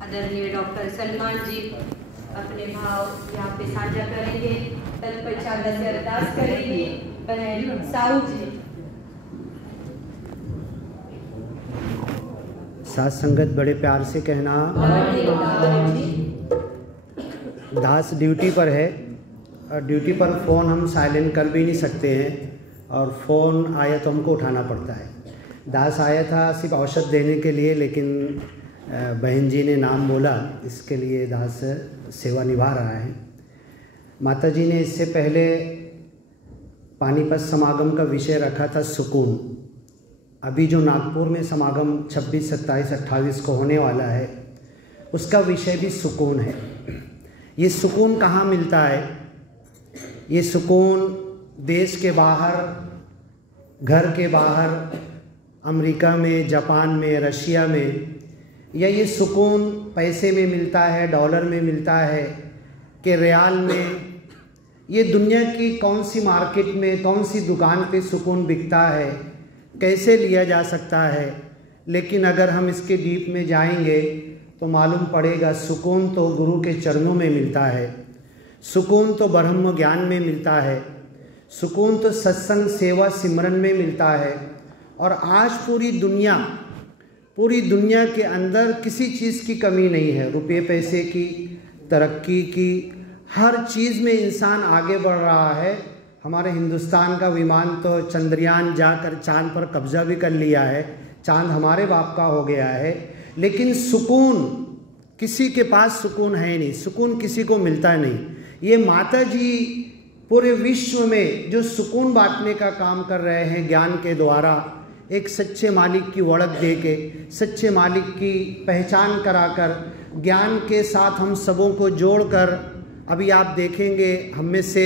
आदरणीय डॉक्टर सलमान जी अपने भाव यहाँ पे साझा करेंगे। तत्पश्चात से अरदास करेंगे बहन साहू जी। साथ संगत बड़े प्यार से कहना, दास ड्यूटी पर है और ड्यूटी पर फ़ोन हम साइलेंट कर भी नहीं सकते हैं और फ़ोन आया तो हमको उठाना पड़ता है। दास आया था सिर्फ औषध देने के लिए, लेकिन बहन जी ने नाम बोला, इसके लिए दास सेवा निभा रहा है। माता जी ने इससे पहले पानीपत समागम का विषय रखा था सुकून। अभी जो नागपुर में समागम 26, 27, 28 को होने वाला है, उसका विषय भी सुकून है। ये सुकून कहाँ मिलता है? ये सुकून देश के बाहर, घर के बाहर, अमेरिका में, जापान में, रशिया में, या ये सुकून पैसे में मिलता है, डॉलर में मिलता है कि रियाल में? ये दुनिया की कौन सी मार्केट में, कौन सी दुकान पे सुकून बिकता है, कैसे लिया जा सकता है? लेकिन अगर हम इसके डीप में जाएंगे तो मालूम पड़ेगा सुकून तो गुरु के चरणों में मिलता है, सुकून तो ब्रह्म ज्ञान में मिलता है, सुकून तो सत्संग सेवा सिमरन में मिलता है। और आज पूरी दुनिया के अंदर किसी चीज़ की कमी नहीं है, रुपये पैसे की, तरक्की की, हर चीज़ में इंसान आगे बढ़ रहा है। हमारे हिंदुस्तान का विमान तो चंद्रयान जाकर चांद पर कब्जा भी कर लिया है, चांद हमारे बाप का हो गया है। लेकिन सुकून, किसी के पास सुकून है नहीं, सुकून किसी को मिलता नहीं। ये माता जी पूरे विश्व में जो सुकून बांटने का काम कर रहे हैं ज्ञान के द्वारा, एक सच्चे मालिक की वड़क दे के, सच्चे मालिक की पहचान कराकर, ज्ञान के साथ हम सबों को जोड़कर, अभी आप देखेंगे हम में से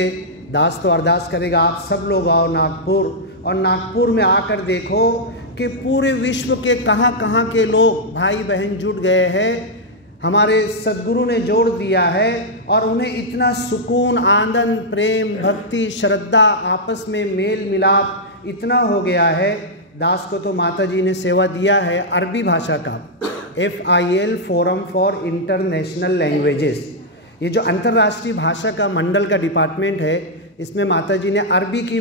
दास तो अरदास करेगा आप सब लोग आओ नागपुर, और नागपुर में आकर देखो कि पूरे विश्व के कहाँ कहाँ के लोग भाई बहन जुट गए हैं। हमारे सद्गुरु ने जोड़ दिया है और उन्हें इतना सुकून, आनंद, प्रेम, भक्ति, श्रद्धा, आपस में मेल मिलाप इतना हो गया है। दास को तो माता जी ने सेवा दिया है अरबी भाषा का, FIL forum for international languages, ये जो अंतर्राष्ट्रीय भाषा का मंडल का डिपार्टमेंट है, इसमें माता जी ने अरबी की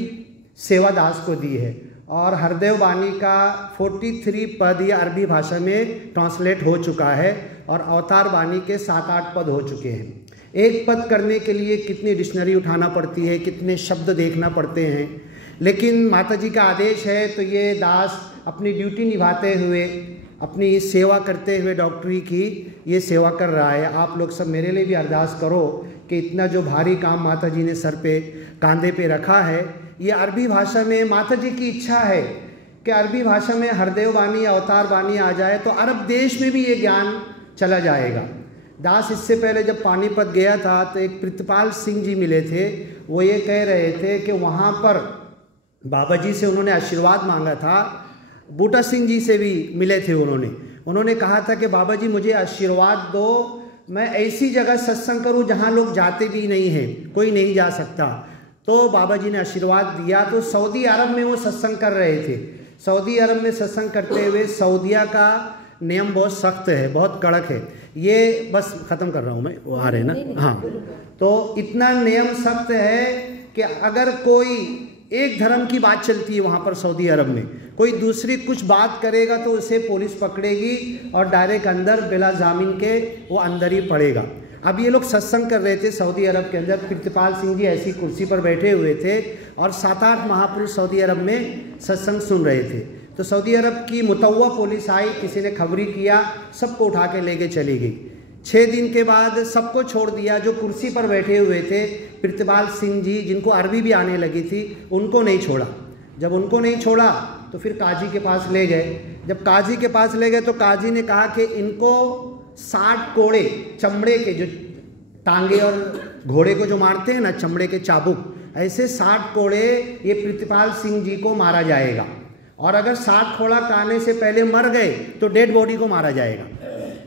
सेवा दास को दी है। और हरदेव वाणी का 43 पद ये अरबी भाषा में ट्रांसलेट हो चुका है और अवतार वाणी के 7-8 पद हो चुके हैं। एक पद करने के लिए कितनी डिक्शनरी उठाना पड़ती है, कितने शब्द देखना पड़ते हैं, लेकिन माता जी का आदेश है तो ये दास अपनी ड्यूटी निभाते हुए, अपनी सेवा करते हुए डॉक्टरी की ये सेवा कर रहा है। आप लोग सब मेरे लिए भी अरदास करो कि इतना जो भारी काम माता जी ने सर पे, कांधे पे रखा है, ये अरबी भाषा में माता जी की इच्छा है कि अरबी भाषा में हरदेव वाणी, अवतार वाणी आ जाए तो अरब देश में भी ये ज्ञान चला जाएगा। दास इससे पहले जब पानीपत गया था तो एक प्रितपाल सिंह जी मिले थे, वो ये कह रहे थे कि वहाँ पर बाबा जी से उन्होंने आशीर्वाद मांगा था, बूटा सिंह जी से भी मिले थे उन्होंने कहा था कि बाबा जी मुझे आशीर्वाद दो, मैं ऐसी जगह सत्संग करूं जहां लोग जाते भी नहीं हैं, कोई नहीं जा सकता। तो बाबा जी ने आशीर्वाद दिया। तो सऊदी अरब में वो सत्संग कर रहे थे। सऊदी अरब में सत्संग करते हुए, सऊदिया का नियम बहुत सख्त है, बहुत कड़क है। ये बस ख़त्म कर रहा हूँ मैं, वो आ रहे ना, हाँ। तो इतना नियम सख्त है कि अगर कोई एक धर्म की बात चलती है वहाँ पर सऊदी अरब में, कोई दूसरी कुछ बात करेगा तो उसे पुलिस पकड़ेगी और डायरेक्ट अंदर बिला जामीन के वो अंदर ही पड़ेगा। अब ये लोग सत्संग कर रहे थे सऊदी अरब के अंदर। प्रितपाल सिंह जी ऐसी कुर्सी पर बैठे हुए थे और 7-8 महापुरुष सऊदी अरब में सत्संग सुन रहे थे। तो सऊदी अरब की मुतव्वा पुलिस आई, किसी ने खबरी किया, सबको उठा के लेके चली गई। 6 दिन के बाद सबको छोड़ दिया। जो कुर्सी पर बैठे हुए थे प्रितपाल सिंह जी, जिनको अरबी भी आने लगी थी, उनको नहीं छोड़ा। जब उनको नहीं छोड़ा तो फिर काजी के पास ले गए। जब काजी के पास ले गए तो काजी ने कहा कि इनको 60 कोड़े चमड़े के, जो टांगे और घोड़े को जो मारते हैं ना, चमड़े के चाबुक, ऐसे 60 कोड़े ये प्रितपाल सिंह जी को मारा जाएगा। और अगर 60 कोड़ा खाने से पहले मर गए तो डेड बॉडी को मारा जाएगा।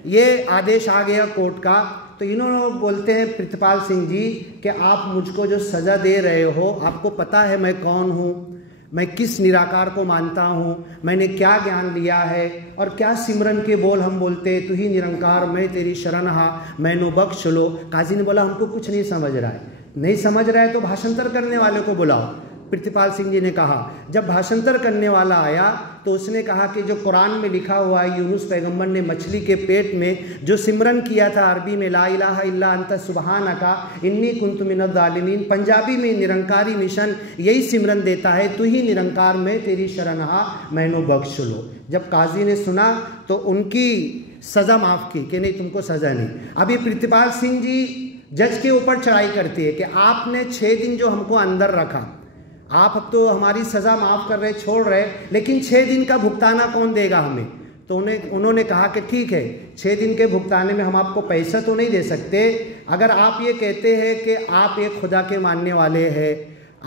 ये आदेश आ गया कोर्ट का। तो इन्होंने बोलते हैं प्रितपाल सिंह जी कि आप मुझको जो सज़ा दे रहे हो, आपको पता है मैं कौन हूँ, मैं किस निराकार को मानता हूँ, मैंने क्या ज्ञान लिया है और क्या सिमरन के बोल हम बोलते, तू ही निरंकार मैं तेरी शरण हा मैनू बख्श लो। काजी ने बोला हमको कुछ नहीं समझ रहा है। नहीं समझ रहा है तो भाषांतर करने वाले को बुलाओ। प्रितपाल सिंह जी ने कहा। जब भाषांतर करने वाला आया तो उसने कहा कि जो कुरान में लिखा हुआ है, यूनुस पैगंबर ने मछली के पेट में जो सिमरन किया था अरबी में, ला इलाहा इल्ला अंता सुबहानका इन्नी कुन्तु मिनज़ ज़ालिमीन, पंजाबी में निरंकारी मिशन यही सिमरन देता है, तू ही निरंकार में तेरी शरण हा मैनू बख्श लो। जब काजी ने सुना तो उनकी सज़ा माफ़ की कि नहीं तुमको सज़ा नहीं। अभी प्रितपाल सिंह जी जज के ऊपर चढ़ाई करती है कि आपने 6 दिन जो हमको अंदर रखा, आप अब तो हमारी सज़ा माफ़ कर रहे, छोड़ रहे, लेकिन 6 दिन का भुगताना कौन देगा हमें। तो उन्होंने कहा कि ठीक है, 6 दिन के भुगताने में हम आपको पैसा तो नहीं दे सकते। अगर आप ये कहते हैं कि आप एक खुदा के मानने वाले हैं,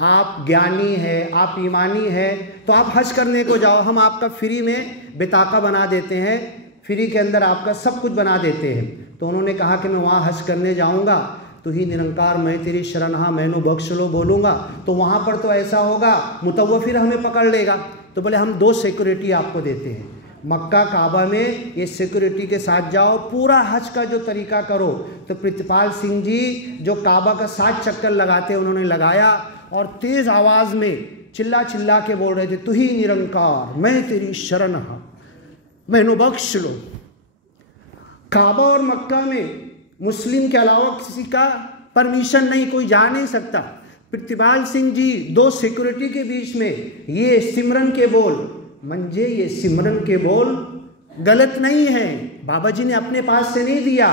आप ज्ञानी हैं, आप ईमानी हैं, तो आप हज करने को जाओ, हम आपका फ्री में बिताका बना देते हैं, फ्री के अंदर आपका सब कुछ बना देते हैं। तो उन्होंने कहा कि मैं वहाँ हज करने जाऊँगा, तू ही निरंकार मैं तेरी शरण हा मैनू बख्श लो बोलूँगा, तो वहाँ पर तो ऐसा होगा मुतव्वा फिर हमें पकड़ लेगा। तो बोले हम 2 सिक्योरिटी आपको देते हैं, मक्का काबा में ये सिक्योरिटी के साथ जाओ, पूरा हज का जो तरीका करो। तो प्रितपाल सिंह जी जो काबा का 7 चक्कर लगाते उन्होंने लगाया और तेज़ आवाज़ में चिल्ला चिल्ला के बोल रहे थे, तू ही निरंकार मैं तेरी शरण हा मैनू बख्श लो। काबा और मक्का में मुस्लिम के अलावा किसी का परमिशन नहीं, कोई जा नहीं सकता। प्रितपाल सिंह जी 2 सिक्योरिटी के बीच में ये सिमरन के बोल, मंजे ये सिमरन के बोल गलत नहीं है, बाबा जी ने अपने पास से नहीं दिया,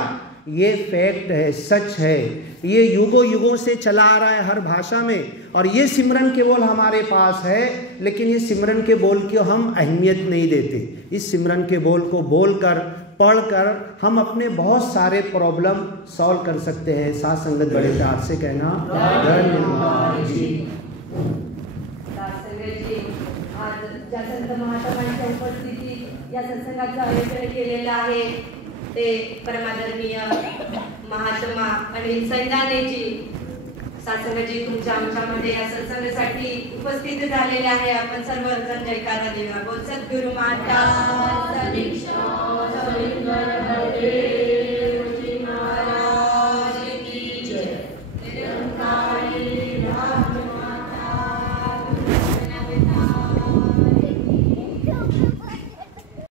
ये फैक्ट है, सच है, ये युगों युगों से चला आ रहा है हर भाषा में। और ये सिमरन के बोल हमारे पास है, लेकिन ये सिमरन के बोल की हम अहमियत नहीं देते। इस सिमरन के बोल को बोलकर पढ़कर हम अपने बहुत सारे प्रॉब्लम सॉल्व कर सकते हैं। साथ संगत बड़े प्यार से कहना धन्यवाद जी। आज ज्या संत महात्मांच्या उपस्थितीत या सत्संगाचं आयोजन केलेलं आहे ते परमादरणीय महात्मा अनिल संदानेजी सासंगजी तुमच्या आमच्यामध्ये या सत्संगासाठी उपस्थित झालेले आहे। आपण सर्वजण जयकारा देऊया। बोल सद्गुरु माता